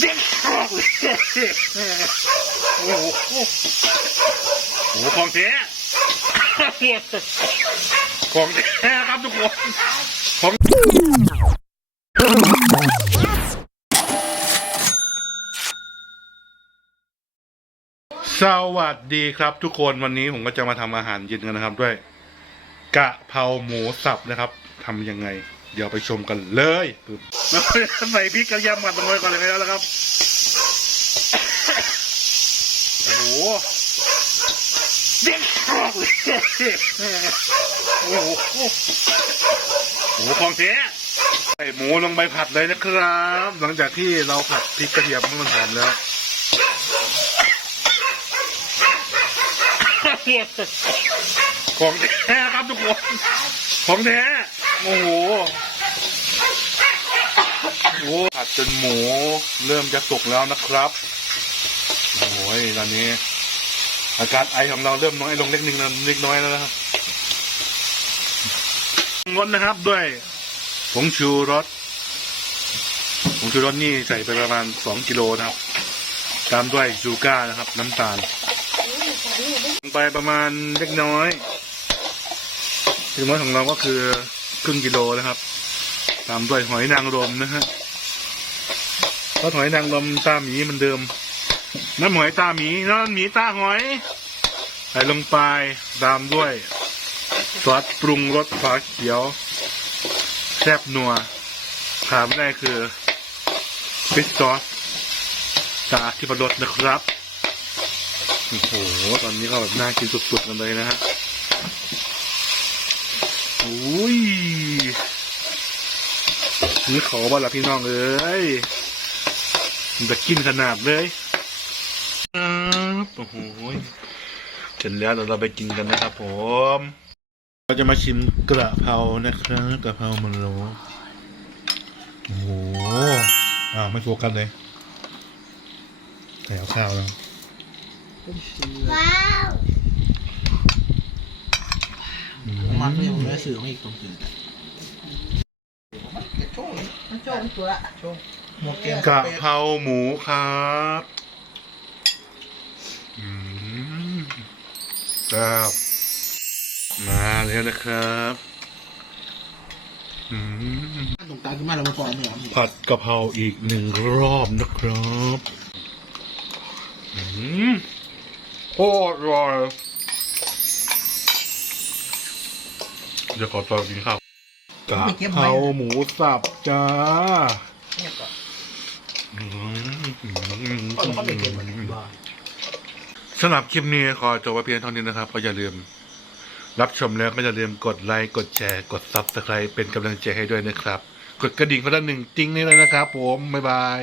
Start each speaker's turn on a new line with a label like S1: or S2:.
S1: เด็กคอกเลยโอ้โหโอ้โหของแท้ของแท้ครับทุกคนของสวัสดีครับทุกคนวันนี้ผมก็จะมาทำอาหารเย็นกันนะครับด้วย กะเพราหมูสับนะครับทำยังไง เดี๋ยวไปชมกันเลยปึ๊บใส่พริกกระเทียมหมัดลงไปก่อนเลยแล้วครับ โอ้โหเด็กคอกเลยโอ้โหโอ้โหของแท้ใส่หมูลงไปผัดเลยนะครับ หลังจากที่เราผัดพริกกระเทียมให้มันหอมแล้วของแท้ครับทุกคนของแท้ โอ้โหโอ้ผัดจนหมูเริ่มจะสุกแล้วนะครับโอ้ยตอนนี้ อาการไอของเราเริ่มน้อยลงเล็กนึงแล้วเล็กน้อยแล้วนะครับงดนะครับด้วยผงชูรสผงชูรสนี่ใส่ไปประมาณสองกิโลนะครับ ตามด้วยชูก้านะครับ น้ำตาลลงไปประมาณเล็กน้อยเล็กน้อยของเราก็คือ ครึ่งกิโลนะครับ ตามด้วยหอยนางรมนะฮะเพราะหอยนางรมตาหมีเหมันเดิม น้ำหอยตาหมีน้ำหมีตาหอยใส่ลงไปตามด้วยซอสปรุงรสฝาเขียวแซ่บนัวขาไม่ได้คือฟิชซอสตาที่ประรสนะครับโอ้โหตอนนี้ก็แบบน่ากินสุดๆกันเลยนะฮะ อุ้ยนี่ขอว่าละพี่น้องเอ้ยมันจะกินขนาดเลยครับโอ้โหเสร็จแล้วเดี๋ยวเราไปกินกันนะครับผม เราจะมาชิมกระเพรานะครับกระเพรามันโลโอ้โหอ้าวไม่โฟกัสเลยใส่เอาข้าวแล้ว
S2: ว้าว
S3: มันไม่ยังไม่สื่อไม่อีกตรงจืดโชว์
S2: มันโจมตัวละ
S3: โชว์หมวกแก้ม
S1: กะเพราหมูครับอืมครับมาแล้วนะครับอืม
S3: ตรงกลางขึ้นมาเรามาปล่อยเหนือนี่
S1: ผัดกะเพราอีกหนึ่งรอบนะครับอืมโคตรอร่อย เดี๋ยวขอตอนกินข้าวกะเพราหมูสับจ้า
S3: เนี่ยก่อน
S1: อืม
S3: ก็ต้องเป็นเกมมันบ้า
S1: สำหรับคลิปนี้ขอจบไว้เพียงเท่านี้นะครับก็อย่าลืม รับชมแล้วก็อย่าลืมกดไลค์กดแชร์ กดซับสไคร b e เป็นกำลังใจให้ด้วยนะครับ กดกระดิ่งคนละหนึ่งจริงนี่เลยนะครับผม บ๊ายบาย